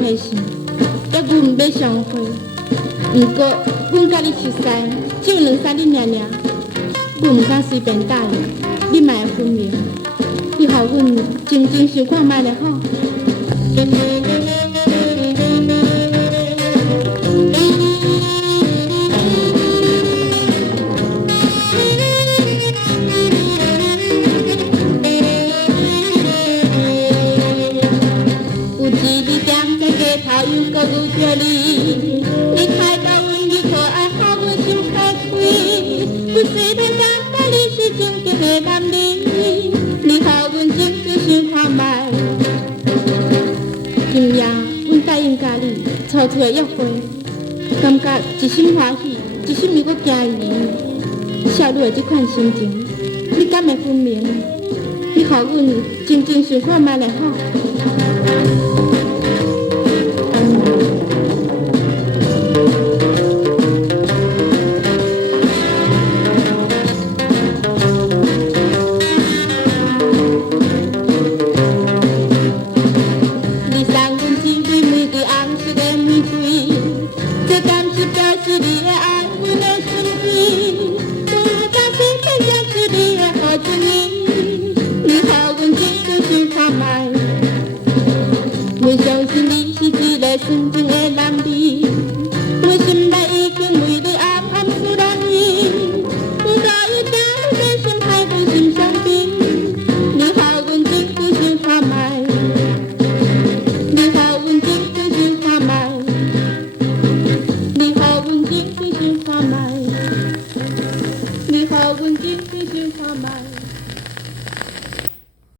开心，也阮要相会。毋过，阮甲你熟识，只有2、3日尔，阮毋敢随便答应，你嘛会分明。你互阮真正想看觅就好。有一日踮在街头，又搁遇着你，你看到阮你可爱，互阮心开开。阮虽然感觉你是正经的男儿，你互阮真正想看觅。今夜阮答应甲你操出的约会，感觉一心欢喜，一心又搁惊离。少女的这款心情，你敢会分明？你互阮真正想看觅就好。你送阮一蕊玫瑰红色的玫瑰，这敢是表示你的爱，阮的心意。这敢是表示你的好情意，你互阮真正想看觅。我相信你是一个纯情的男儿，我心内